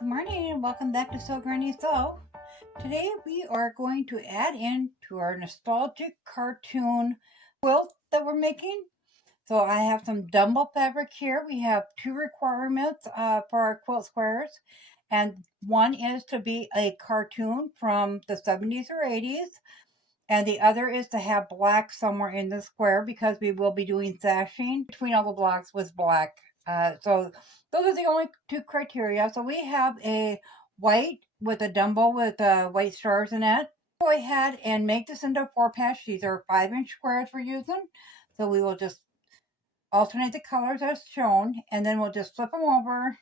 Good morning and welcome back to Sew Granny Sew. Today we are going to add in to our nostalgic cartoon quilt that we're making. So I have some Dumbo fabric here. We have two requirements for our quilt squares. And one is to be a cartoon from the 70s or 80s. And the other is to have black somewhere in the square because we will be doing sashing between all the blocks with black. So those are the only two criteria. So we have a white with a Dumbo with white stars in it. Go ahead and make this into a 4-patch. These are 5-inch squares we're using. So we will just alternate the colors as shown, and then we'll just flip them over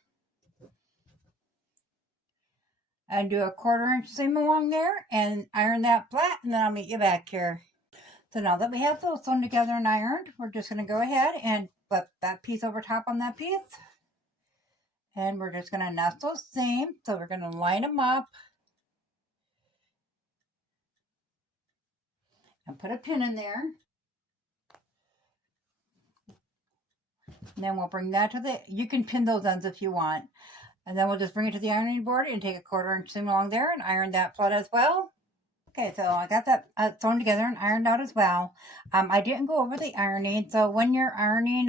and do a 1/4-inch seam along there and iron that flat, and then I'll meet you back here. So now that we have those sewn together and ironed, we're just going to go ahead and flip that piece over top on that piece. And we're just going to nest those seams. So we're going to line them up and put a pin in there. And then we'll bring that to the, you can pin those ends if you want. And then we'll just bring it to the ironing board and take a 1/4-inch seam along there and iron that flat as well. Okay, so I got that sewn together and ironed out as well. I didn't go over the ironing. So when you're ironing,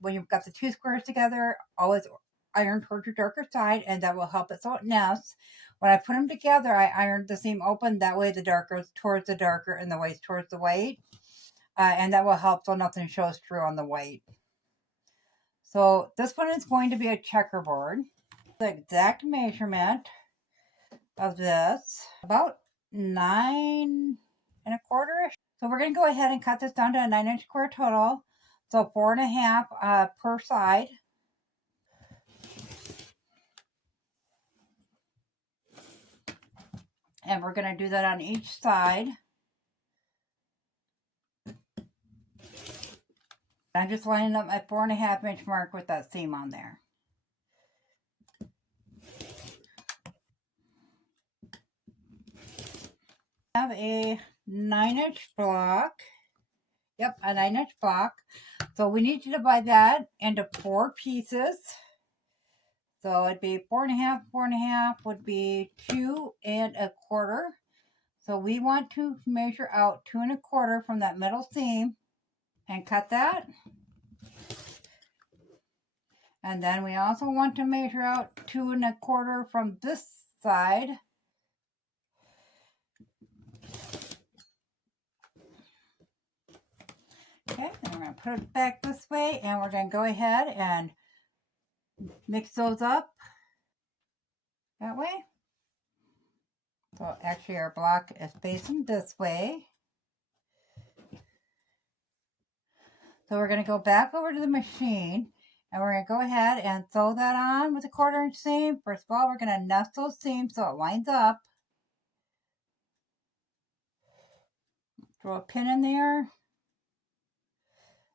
when you've got the two squares together, always iron towards your darker side, and that will help it so it nests. When I put them together, I ironed the seam open. That way the darker is towards the darker and the white towards the white. And that will help so nothing shows through on the white. So this one is going to be a checkerboard. The exact measurement of this, about 9 1/4. So we're going to go ahead and cut this down to a 9-inch square total. So 4.5 per side. And we're going to do that on each side. I'm just lining up my 4.5-inch mark with that seam on there. I have a 9-inch block. Yep, a 9-inch block. So we need to divide that into 4 pieces. So it'd be 4.5, 4.5 would be 2 1/4. So we want to measure out 2 1/4 from that middle seam and cut that. And then we also want to measure out 2 1/4 from this side. Okay, and we're going to put it back this way, and we're going to go ahead and mix those up that way. So actually our block is facing this way. So we're going to go back over to the machine, and we're going to go ahead and sew that on with a 1/4-inch seam. First of all, we're going to nest those seams so it lines up. Throw a pin in there.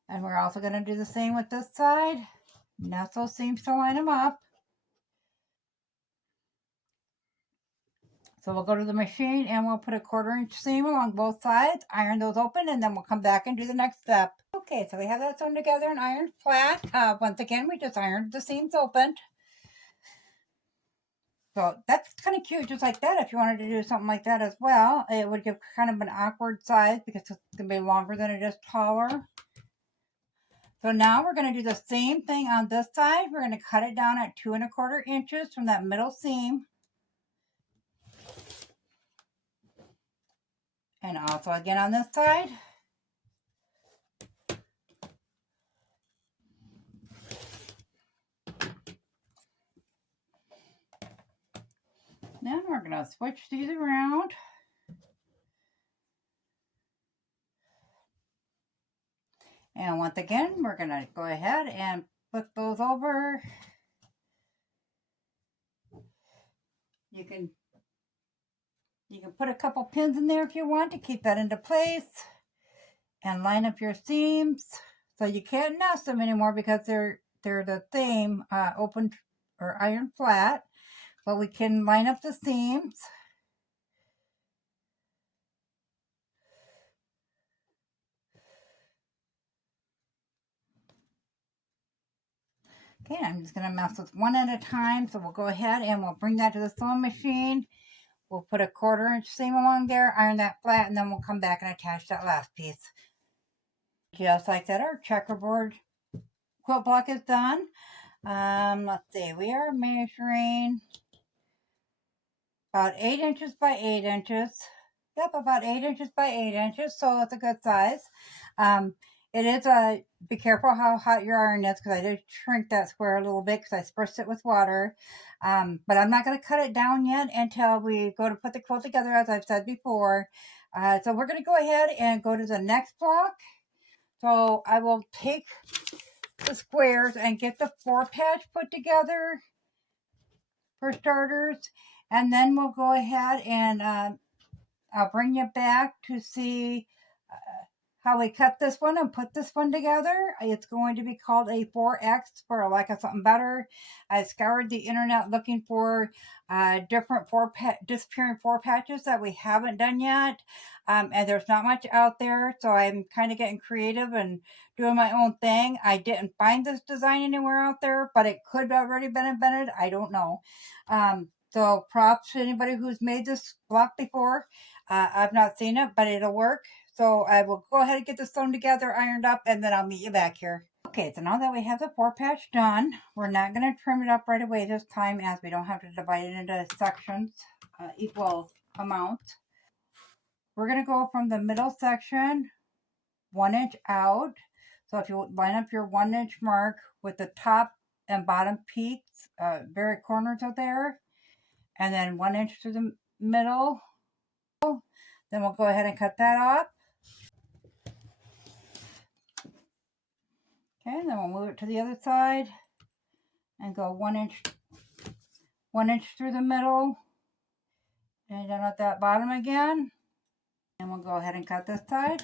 And we're also going to do the same with this side. Nest those seams to line them up. So we'll go to the machine and we'll put a 1/4-inch seam along both sides, iron those open, and then we'll come back and do the next step. Okay, so we have that sewn together and ironed flat. Once again, we just ironed the seams open. So that's kind of cute, just like that. If you wanted to do something like that as well, it would give kind of an awkward size because it's going to be longer than it is taller. So now we're going to do the same thing on this side. We're going to cut it down at 2 1/4 inches from that middle seam. And also again on this side. Then we're going to switch these around. And once again, we're going to go ahead and flip those over. You can put a couple pins in there if you want to keep that into place. And line up your seams. So you can't nest them anymore because they're the same open or iron flat. But we can line up the seams. Okay, I'm just going to mess with one at a time. So we'll go ahead and we'll bring that to the sewing machine. We'll put a 1/4 inch seam along there, iron that flat, and then we'll come back and attach that last piece. Just like that, our checkerboard quilt block is done. Let's see, we are measuring about 8 inches by 8 inches. Yep, about 8 inches by 8 inches, so it's a good size. It is be careful how hot your iron is, because I did shrink that square a little bit because I spruced it with water. But I'm not going to cut it down yet until we go to put the quilt together, as I've said before. So we're going to go ahead and go to the next block. So I will take the squares and get the 4 patch put together for starters, and then we'll go ahead and I'll bring you back to see how we cut this one and put this one together. It's going to be called a 4X for lack of something better. I scoured the internet looking for different disappearing 4 patches that we haven't done yet. And there's not much out there, so I'm kind of getting creative and doing my own thing. I didn't find this design anywhere out there, but it could have already been invented. I don't know. So props to anybody who's made this block before. I've not seen it, but it'll work. So I will go ahead and get this sewn together, ironed up, and then I'll meet you back here. Okay, so now that we have the 4 patch done, we're not going to trim it up right away this time, as we don't have to divide it into sections, equal amounts. We're going to go from the middle section 1 inch out. So if you line up your 1 inch mark with the top and bottom peaks, very corners of there, and then 1 inch through the middle, then we'll go ahead and cut that off. Okay, then we'll move it to the other side and go 1 inch through the middle, and down at that bottom again. And we'll go ahead and cut this side.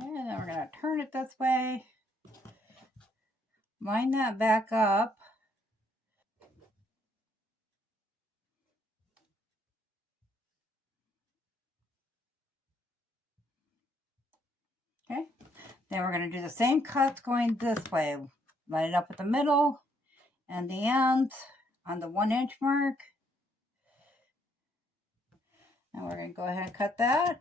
And then we're going to turn it this way, line that back up. Okay, then we're going to do the same cuts going this way. Line it up with the middle and the ends on the 1 inch mark. And we're going to go ahead and cut that.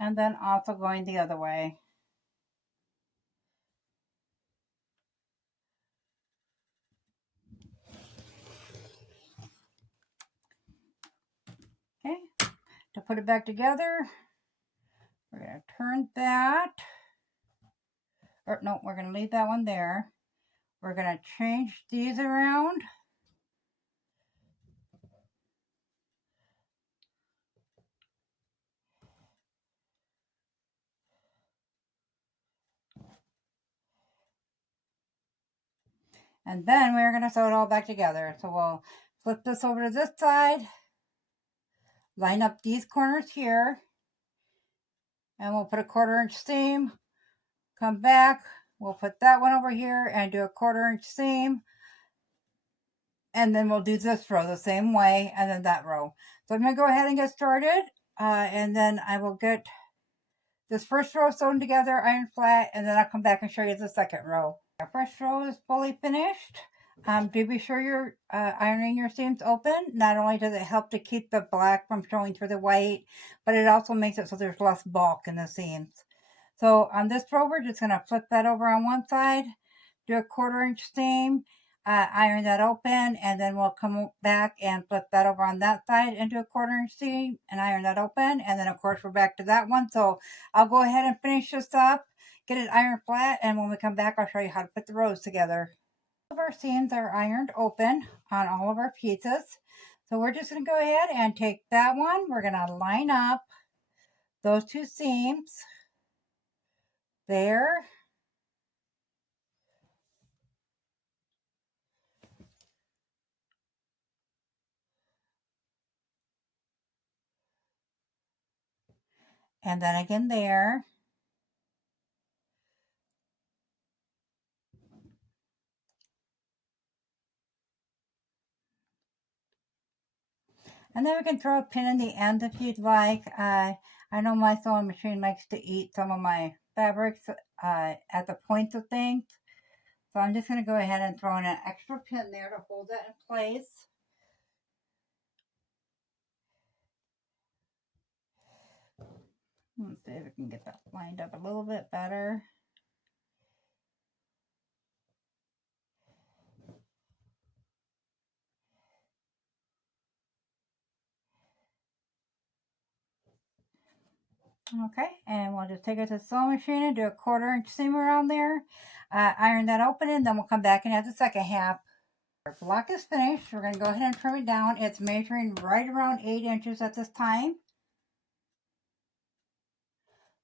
And then also going the other way. Okay, to put it back together, we're going to turn that. Or no, we're going to leave that one there. We're going to change these around. And then we're going to sew it all back together. So we'll flip this over to this side, line up these corners here, and we'll put a 1/4 inch seam, come back, we'll put that one over here and do a 1/4 inch seam, and then we'll do this row the same way, and then that row. So I'm going to go ahead and get started, and then I will get this first row sewn together, iron flat, and then I'll come back and show you the second row. Our first row is fully finished. Do be sure you're ironing your seams open. Not only does it help to keep the black from showing through the white, but it also makes it so there's less bulk in the seams. So on this row, we're just going to flip that over on one side, do a 1/4 inch seam, iron that open, and then we'll come back and flip that over on that side and do a 1/4 inch seam and iron that open. And then of course we're back to that one. So I'll go ahead and finish this up, get it ironed flat, and when we come back, I'll show you how to put the rows together. All of our seams are ironed open on all of our pieces. So we're just going to go ahead and take that one. We're going to line up those 2 seams there. And then again there. And then we can throw a pin in the end if you'd like. I know my sewing machine likes to eat some of my fabrics at the points of things. So I'm just going to go ahead and throw in an extra pin there to hold that in place. Let's see if we can get that lined up a little bit better. Okay, and we'll just take it to the sewing machine and do a 1/4 inch seam around there. Iron that open and then we'll come back and have the second half. Our block is finished. We're going to go ahead and trim it down. It's measuring right around 8 inches at this time.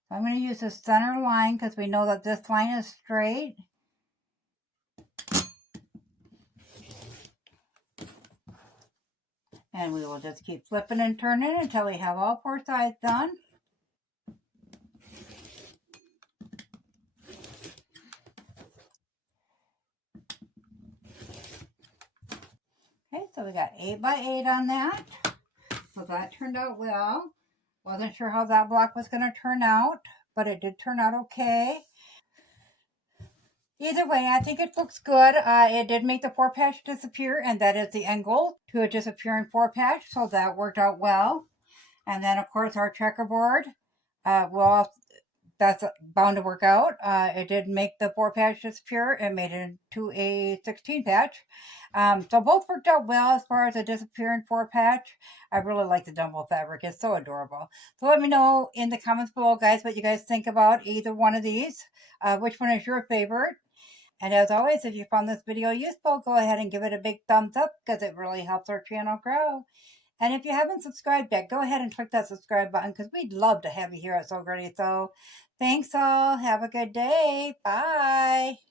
So I'm going to use the center line because we know that this line is straight. And we will just keep flipping and turning until we have all 4 sides done. Okay, so we got 8 by 8 on that. So that turned out well. Wasn't sure how that block was going to turn out, but it did turn out okay. Either way, I think it looks good. It did make the 4 patch disappear, and that is the end goal, to a disappearing 4 patch, so that worked out well. And then, of course, our checkerboard, well, that's bound to work out. It did make the 4 patch disappear and made it into a 16 patch. So both worked out well as far as a disappearing 4 patch. I really like the Dumbo fabric. It's so adorable. So let me know in the comments below, guys, what you guys think about either one of these. Which one is your favorite? And as always, if you found this video useful, go ahead and give it a big thumbs up because it really helps our channel grow. And if you haven't subscribed yet, go ahead and click that subscribe button because we'd love to have you here at Sew Granny Sew. Thanks all. Have a good day. Bye.